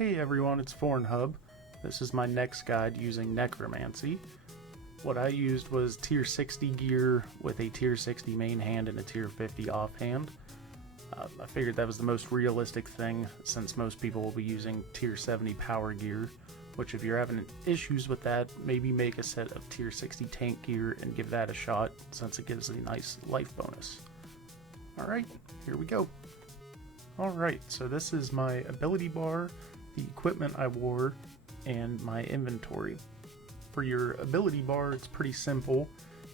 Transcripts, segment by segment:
Hey everyone, it's Foreign Hub. This is my next guide using Necromancy. What I used was tier 60 gear with a tier 60 main hand and a tier 50 offhand. I figured that was the most realistic thing since most people will be using tier 70 power gear, which if you're having issues with that, maybe make a set of tier 60 tank gear and give that a shot since it gives a nice life bonus. Alright, here we go. Alright, so this is my ability bar, the equipment I wore, and my inventory. For your ability bar, it's pretty simple.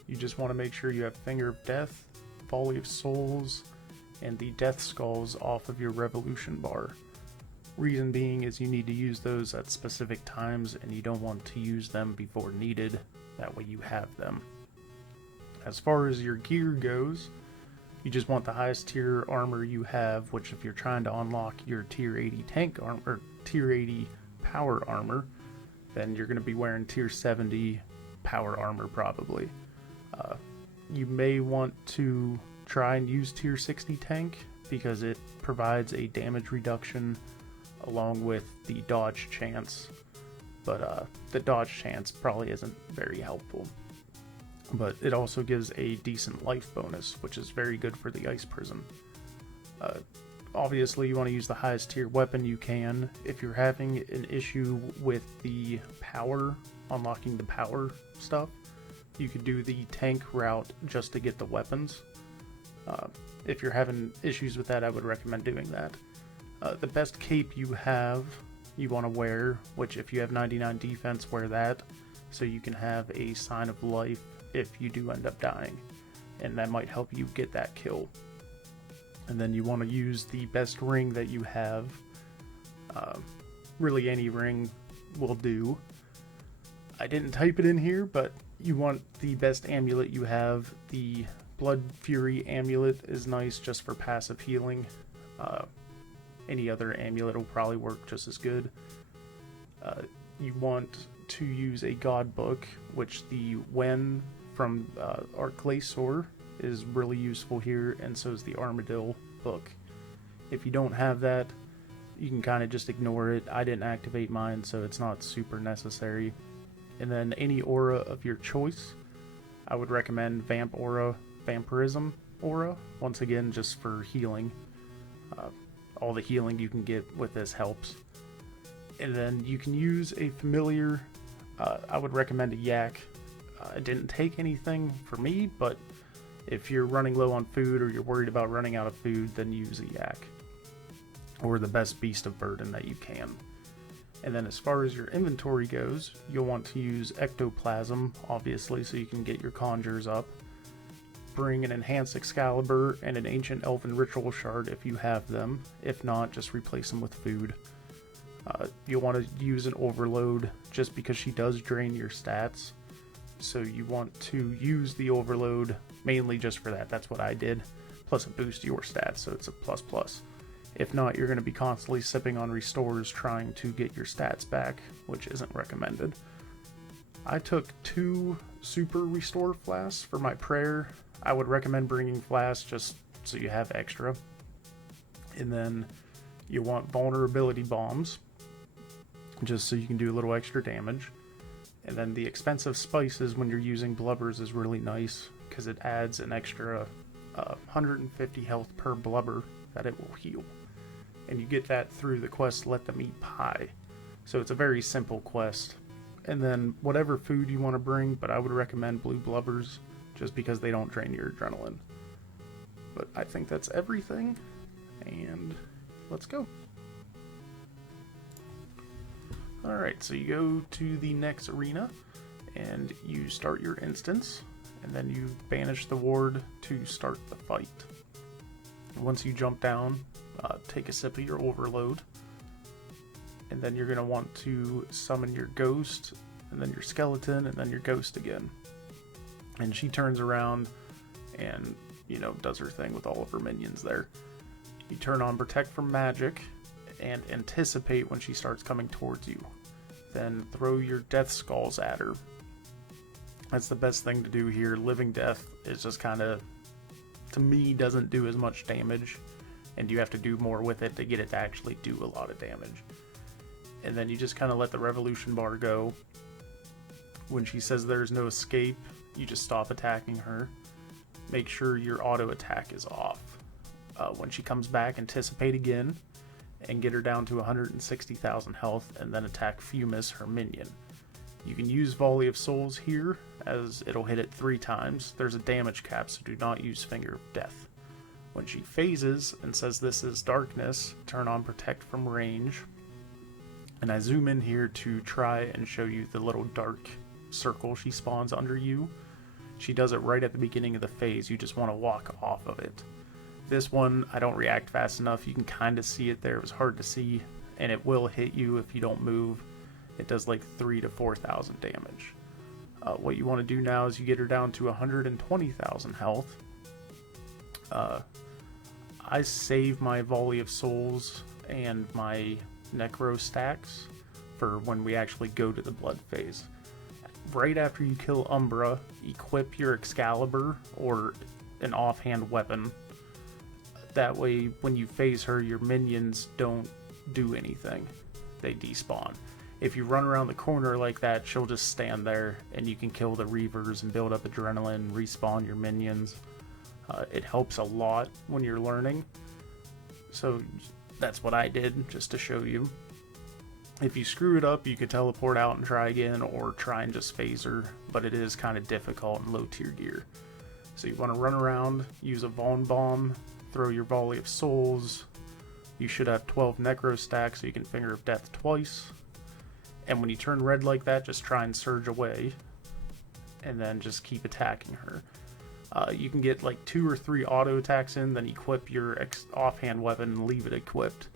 You just want to make sure you have Finger of Death, Volley of Souls, and the Death Skulls off of your Revolution bar. Reason being is you need to use those at specific times and you don't want to use them before needed, that way you have them. As far as your gear goes, you just want the highest tier armor you have, which if you're trying to unlock your tier 80 tank armor, or tier 80 power armor, then you're going to be wearing tier 70 power armor probably. You may want to try and use tier 60 tank because it provides a damage reduction along with the dodge chance, but the dodge chance probably isn't very helpful. But it also gives a decent life bonus, which is very good for the ice prison. Obviously, you want to use the highest tier weapon you can. If you're having an issue with the power, unlocking the power stuff, you could do the tank route just to get the weapons. If you're having issues with that, I would recommend doing that. The best cape you have, you want to wear, which if you have 99 defense, wear that, so you can have a sign of life if you do end up dying, and that might help you get that kill. And then you want to use the best ring that you have. Really any ring will do. I didn't type it in here, but you want the best amulet you have. The Blood Fury amulet is nice just for passive healing. Any other amulet will probably work just as good. You want to use a god book, which the Wen from Arclaysor is really useful here, and so is the Armadillo book. If you don't have that, you can kind of just ignore it. I didn't activate mine, so it's not super necessary. And then any aura of your choice, I would recommend Vamp Aura, Vampirism Aura, once again just for healing. All the healing you can get with this helps. And then you can use a familiar. I would recommend a yak. I didn't take anything for me, but if you're running low on food or you're worried about running out of food, then use a yak. Or the best beast of burden that you can. And then as far as your inventory goes, you'll want to use ectoplasm, obviously, so you can get your conjures up. Bring an enhanced Excalibur and an ancient elven ritual shard if you have them. If not, just replace them with food. You'll want to use an overload just because she does drain your stats. So you want to use the overload mainly just for that. That's what I did. Plus it boosts your stats, so it's a plus. If not, you're going to be constantly sipping on restores trying to get your stats back, which isn't recommended. I took 2 super restore flasks for my prayer. I would recommend bringing flasks just so you have extra. And then you want vulnerability bombs, just so you can do a little extra damage. And then the expensive spices when you're using blubbers is really nice because it adds an extra 150 health per blubber that it will heal. And you get that through the quest Let Them Eat Pie. So it's a very simple quest. And then whatever food you want to bring, but I would recommend blue blubbers just because they don't drain your adrenaline. But I think that's everything, and let's go. Alright, so you go to the next arena, and you start your instance, and then you banish the ward to start the fight. Once you jump down, take a sip of your overload, and then you're going to want to summon your ghost, and then your skeleton, and then your ghost again. And she turns around and, does her thing with all of her minions there. You turn on Protect from Magic, and anticipate when she starts coming towards you. Then throw your death skulls at her. That's the best thing to do here. Living Death is just kind of, to me, doesn't do as much damage, and you have to do more with it to get it to actually do a lot of damage. and then you just kind of let the revolution bar go. When she says there's no escape, you just stop attacking her. Make sure your auto attack is off. When she comes back, anticipate again and get her down to 160,000 health, and then attack Fumus, her minion. You can use Volley of Souls here, as it'll hit it 3 times. There's a damage cap, so do not use Finger of Death. When she phases and says this is darkness, turn on Protect from range. And I zoom in here to try and show you the little dark circle she spawns under you. She does it right at the beginning of the phase. You just want to walk off of it. This one, I don't react fast enough. You can kind of see it there. It was hard to see, and it will hit you if you don't move. It does like 3,000 to 4,000 damage. What you want to do now is you get her down to 120,000 health. I save my Volley of Souls and my Necro stacks for when we actually go to the blood phase. Right after you kill Umbra, equip your Excalibur or an offhand weapon. That way, when you phase her, your minions don't do anything. They despawn. If you run around the corner like that, she'll just stand there, and you can kill the Reavers and build up adrenaline, respawn your minions. It helps a lot when you're learning. So that's what I did, just to show you. If you screw it up, you could teleport out and try again, or try and just phase her, but it is kind of difficult in low tier gear. So you want to run around, use a Vaughn Bomb, throw your Volley of Souls. You should have 12 Necro stacks, so you can Finger of Death twice. And when you turn red like that, just try and surge away, and then just keep attacking her. You can get like 2 or 3 auto attacks in, then equip your offhand weapon and leave it equipped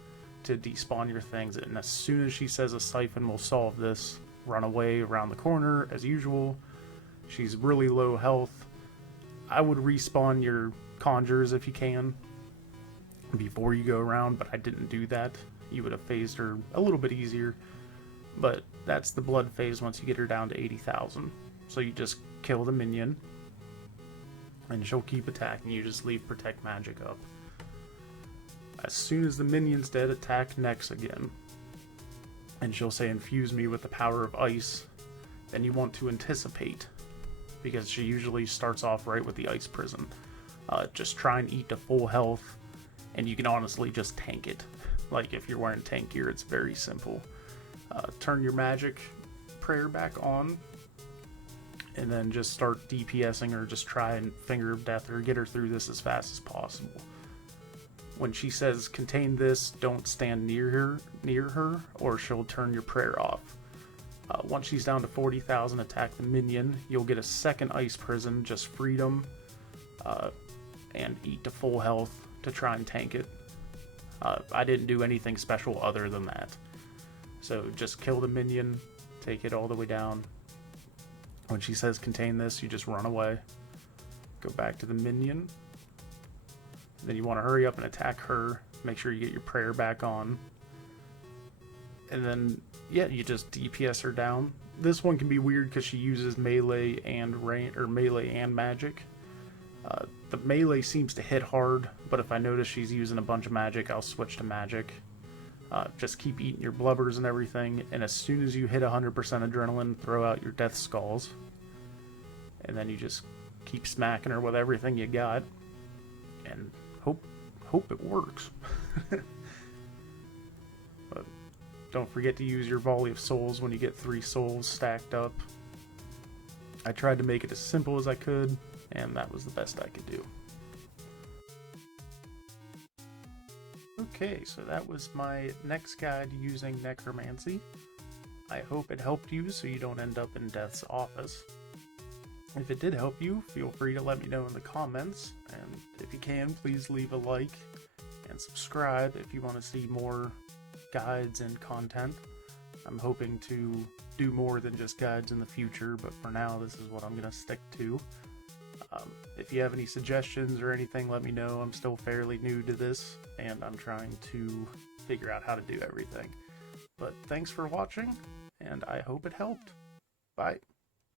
to despawn your things. And as soon as she says a siphon will solve this, run away around the corner as usual. She's really low health. I would respawn your conjures if you can before you go around, but I didn't do that. You would have phased her a little bit easier, but that's the blood phase once you get her down to 80,000. So you just kill the minion, and she'll keep attacking you. Just leave Protect Magic up. As soon as the minion's dead, attack Nex again. And she'll say, infuse me with the power of ice. Then you want to anticipate, because she usually starts off right with the ice prison. Just try and eat to full health, and you can honestly just tank it. Like if you're wearing tank gear, it's very simple. Turn your magic prayer back on, and then just start DPSing her. Just try and Finger of Death her, get her through this as fast as possible. When she says contain this, don't stand near her, or she'll turn your prayer off. Once she's down to 40,000, attack the minion. You'll get a second ice prison, just freedom, and eat to full health to try and tank it. I didn't do anything special other than that. So just kill the minion, take it all the way down. When she says contain this, you just run away. Go back to the minion. Then you want to hurry up and attack her. Make sure you get your prayer back on. And then, yeah, you just DPS her down. This one can be weird because she uses melee and melee and magic. The melee seems to hit hard, but if I notice she's using a bunch of magic, I'll switch to magic. Just keep eating your blubbers and everything, and as soon as you hit 100% adrenaline, throw out your death skulls. And then you just keep smacking her with everything you got, and hope it works. But don't forget to use your Volley of Souls when you get 3 souls stacked up. I tried to make it as simple as I could, and that was the best I could do. Okay, so that was my next guide using Necromancy. I hope it helped you so you don't end up in Death's office. If it did help you, feel free to let me know in the comments, and if you can, please leave a like and subscribe if you want to see more guides and content. I'm hoping to do more than just guides in the future, but for now this is what I'm going to stick to. If you have any suggestions or anything, let me know. I'm still fairly new to this, and I'm trying to figure out how to do everything. But thanks for watching, and I hope it helped. Bye.